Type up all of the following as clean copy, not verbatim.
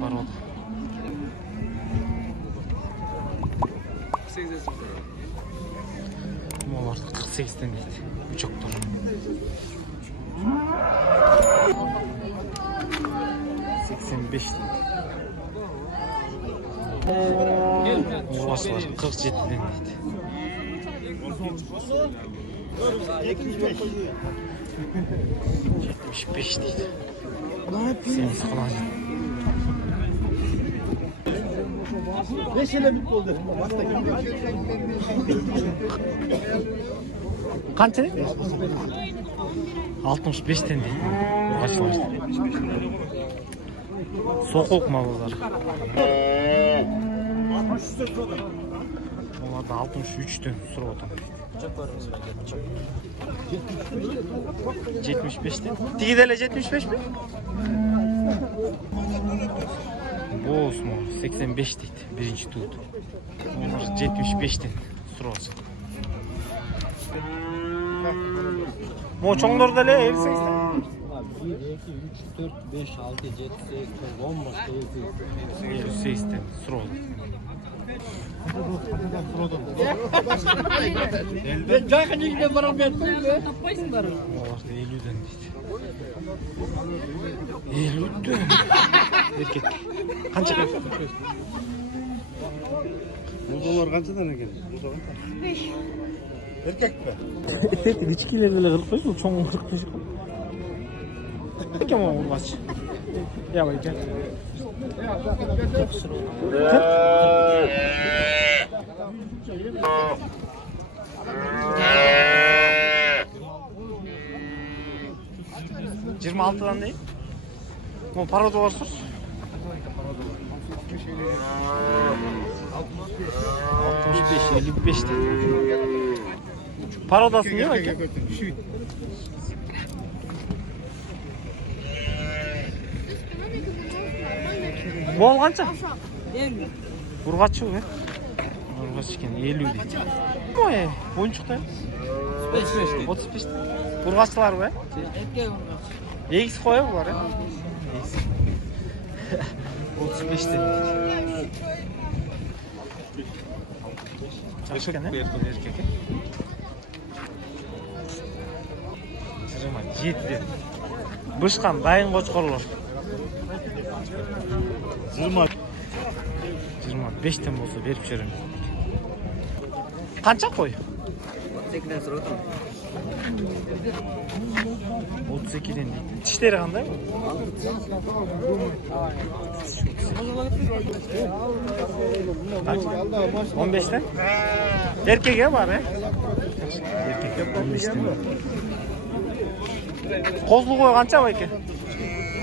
Poroda. 48 Molar 48'den deydi. Uçaklar. Urgaçlar 47'den deydi. 75 deydi. Seniz kulağın. 5 ele bit oldu. Qancha? 65'ten deydi. Urgaçlar. Soqoq mallar. Onlarda 63'ten surab otaman. 75'ten. Tigidele 75 mi? Bosmo 85 deydi. Birinci tuğdu. Onlar 75'ten surab olsa. Mo çoğunlarda le 58'ten. 1, 2, 3, 4, 5, 6, 7, 8, 10 başka 58'ten surab oldu. Ben caykan ilgide baramıyorum. Tappaysınlar. Onlarda 50'den deydi. 50'den. Erkek. Qancha qilib? Dolar qanchadan ekan? 5. Erkekmi? Kichiklarga qilib qo'ysa, cho'ng qilib qo'ysa. Kim o urg'och? Ya ekan. Жиырма алтыдан дейін. Ол парода бар сұрс. 65-55 дейді. Пародасын не екен? Бол қанша? 50. Ургачы ғой. Ургач екен 50 дейді. Ой, ойыншықта? 35. Ургачылар ғой? Егіз қойы бұлар, е? 35 дейді. Жақшыкен, е? Еркек, е? 27-ден. Бышқан дайын қошқорлар. 25-тен болса беріп жүрем. Қанша қой? 32'den sonra otur. 32'den дейді. Тіштері қандай бұл? 15'ten? Erkege var, he? Erkege 15'ten. Kozlu koy qancha var ekan?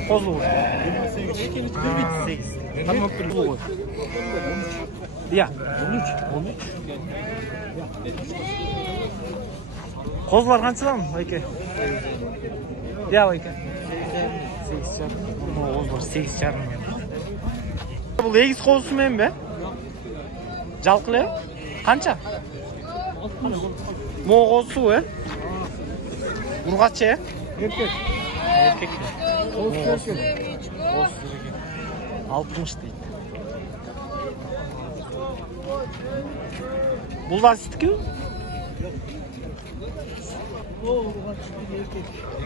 Kozlu koy. 28. Tamam, kozlu koy. Ya, 13. Kozlar qanchadan aka? Ya aka. 8 kozlar 8 жарым. Бұл егіз қозысымен бе? Жалқылы? Қанша? Моғы қозысы ғой? Ургачы, е? Erkek. Erkek. Қозысы 60 дейді. Бұл да сіздікі?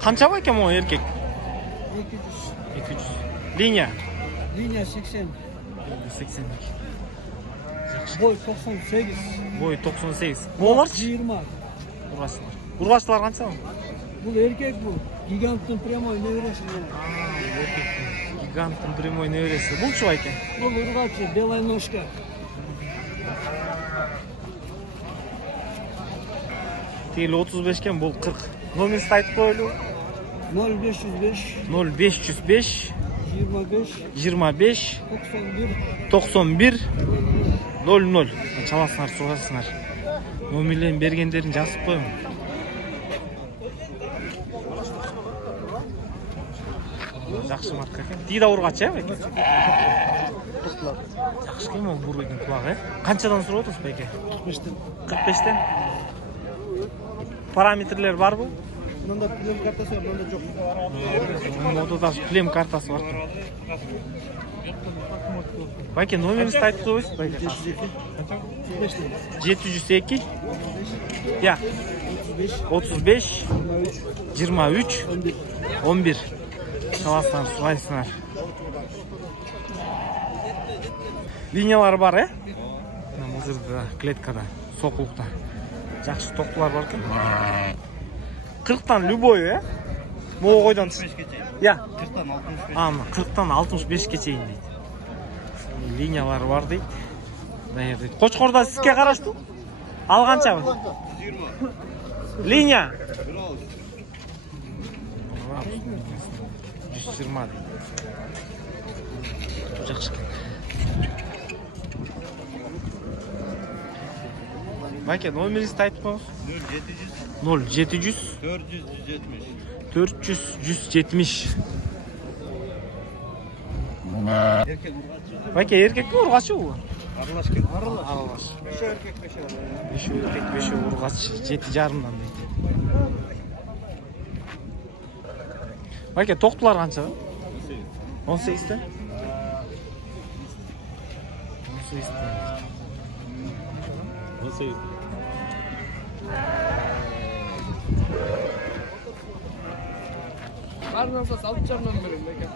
Қанша ба екен ол еркек? 200. Линия? Linya 80. 82. Boy 98. Boy 98. Moğlar? 20. Urgaçlar. Urgaçlar qancha? Bu erkek bu. Giganttın primoy nevresi. Erkek. Giganttın primoy nevresi. Bu şu ekan? Bu urgaçı, belay noşka. Teli 35 ken, bu 40. Nomerisi aytib qo'yaylik. 0505 0505 25 91 00. Çalasınlar, so'rasınlar. Nomerlerini bergenlerini жазып qo'ying. Жақсы марка екен. Тида ургачы, е? Жақсы екен ол бургайдың құлағы, е? Қаншадан сұрап отырсыз, бәке? 45'тен. 45'тен. Параметрлер бар бұл? Bunun da plem kartası var, bunun da yok. Moda da plem kartası var. Bak numarası айтып қойсыз бәке. 702 ya 35 23 11 çalasınlar, сұрайсыңар. Линиялар бар, е? Бұл жерде клеткада, соқылықта. Жақсы тоқтылар бар екен. 40-тан любой, е? Моғы қойдан түшін. Я. 40-тан 65-ке чейін дейді. Линиялар бар дейді. Қошқорда сізге қарашты? Алғанша ба? 20. Линия. 120 дейді. Жақсы екен. Бәке, номеріңізді айтып қойыңыз. 0700 400 Бәке, еркек пе ұрғашы ол? Аралаш кен. Аралаш. 5 erkek 5 aralаш. 5 еркек, 5 ұрғашы, 7,5-дан дейді. Бәке, тоқтылар қанша? 18-те? 18-те. 18. Bарын алсас 6,5-нан берем бәке.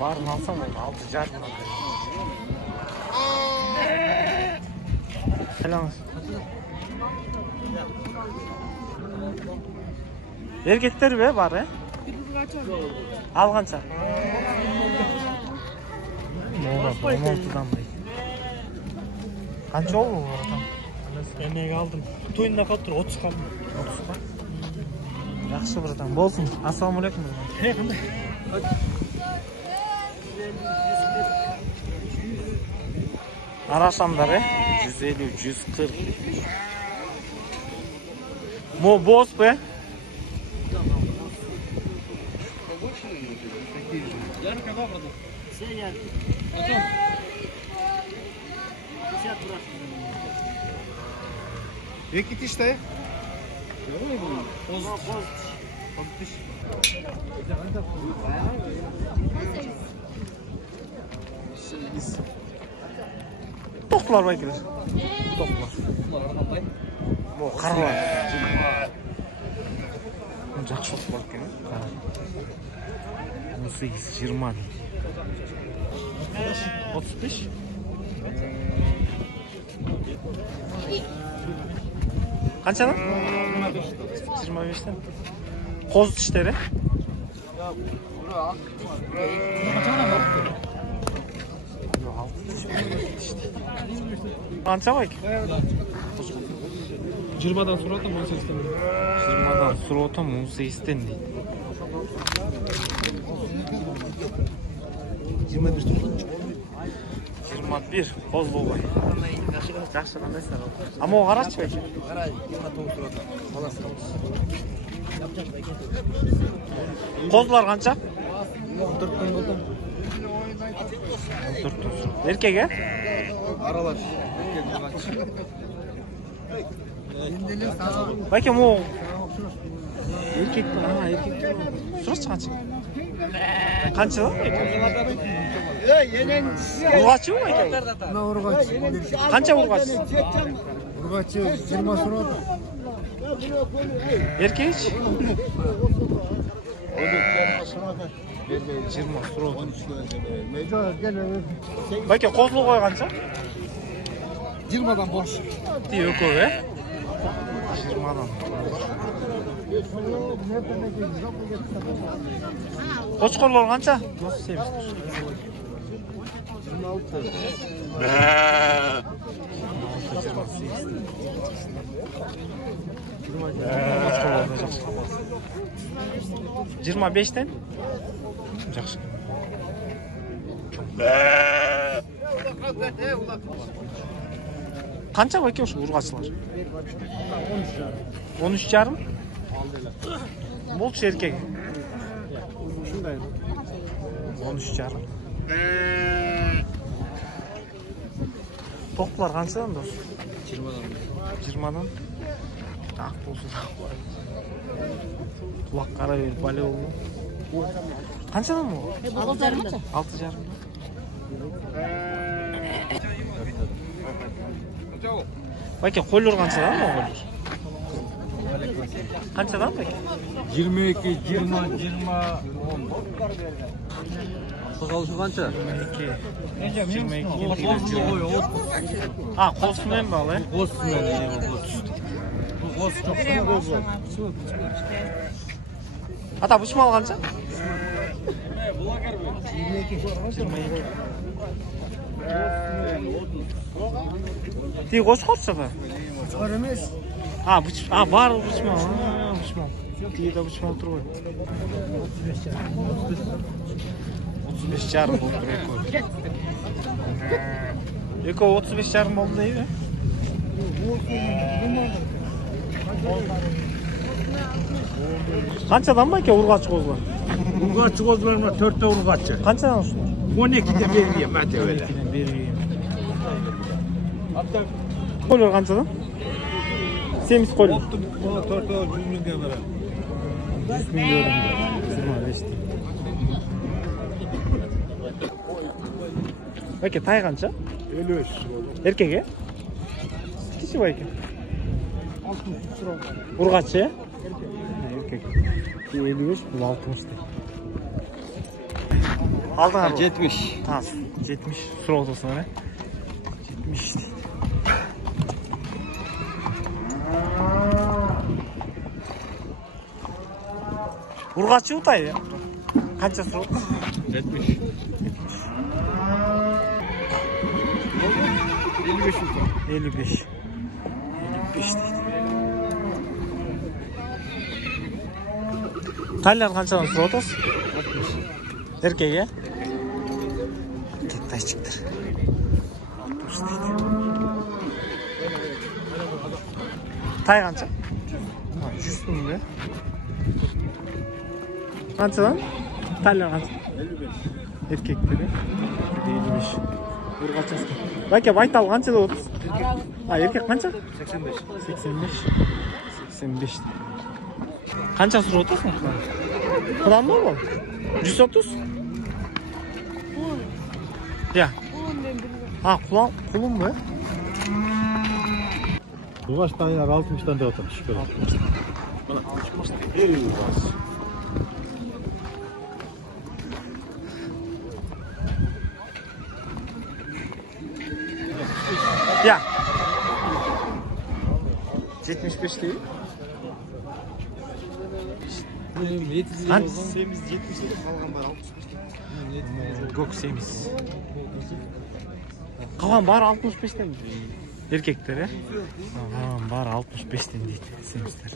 Барын алсам 6,5-нан берем. Сәлеміз. Еркектер бе бар, е? Алғанша? 16-дан дейді. Қанша ол оратам? Emeği aldım. Toyunda fatura 30 kaldı. 30 ба? Жақсы братан, болсын. Ассалаумағалейкум. Арашамдар, е? 150, 140. Мо бос бе? Ярко добро. Все ярко. Потом. 50 брат. Ekit işte. Тоқтылар байкелер. Тоқтылар. Бұл қаралар. Жақсы тоқтылар екен. 18, 20 дейді. 35. Қаншадан? 25-тен. Қоз іштері? Қанша байк? 20-дан сұратам 18-тен берем. 20-дан сұратам 18-тен дейді. 21 қоз болбай. Жақсы қандайсыздар? Ама о қарашы бәке? Қарай, 29 сұратам. Қаласы қаласы. Қозылар қанша? 14'ten oldu. 14'тен сұр. Еркек, е? Aralaş. Бәке, мо еркек пе? Еркек пе? Сұрашы қанша? Қанша да? Ұрғачы ма екен? Ne urgaç? Қанша ұрғачы? Urgaçı 20 сұратам. Еркек? 20 сұр. Бәке, қозылы қой қанша? 20'dan boş. Дей өкөв, е? 20-дан. Қошқорлар қанша? 26. 25'тен? Жақсы. Қанша бәке осы ұрғашылар? 13,5? Болшы еркек? 13,5. Тоқтылар қаншадан дос? 20-дан. 20-дан? Ақ болса да құлақ қара беріп бәле болды. Қаншадан бұл? 6,5. 6,5. Бәке, қойлар қаншадан бұл қойлар? Қаншадан бәке? 22, 20, 10. Қозғалышы қанша? 22. А, қосымен ба, алай? Қосымен, Ата, бұшмал қанша? 22. Тей қош қоршы ата? Бар емес. Бар бұшмал. Тей де бұшмал тұр ғой. 35 жарым болып тұр еко. Еко 35 жарым болды дейді. Қаншадан ба еке ұрғачы қозылар? Urgaççı kozlarına 4'te urgaççı. Қаншадан ұшын? 12'de vermeyeyim hadi öyle. Қойлар қаншадан? Семіз қойлар. 4'te 100 bin kamera. 100 миллион. 25. Бәке, тай қанша? 53. Еркеге? Кіші ба екен? Ұрғачы, е? Еркек. 55, бұл 60. Алдыңар бұл? 70. Таз, 70. Сұрау тосын, ә? 70 дейді. Ұрғачы ұтай, е? Қанша сұрау? 70. 55 дейді. Тайлар қаншадан сұрау отасыз? 60. Еркеге? Еркек тайчықтыр. 60 дейді. Тай қанша? 100 мың бе? Қаншадан? Тайлар қанша? 55. Еркектері? 55. Ұрғачасы. Бәке, байтал қанша да отыз? Еркек қанша? 85. 85. Қанша сұрау отасың? Құдан ба бұл? 130? Я. Құлын ба? Urgaç taylar 60'dan da oturmuş. 60. Ya. 75 değil. Semiz 70'de қалған бар 65'te. Gok semiz. Қалған бар 65'ten. Erkekler, ya? Қалған бар 65'ten дейді семіздер.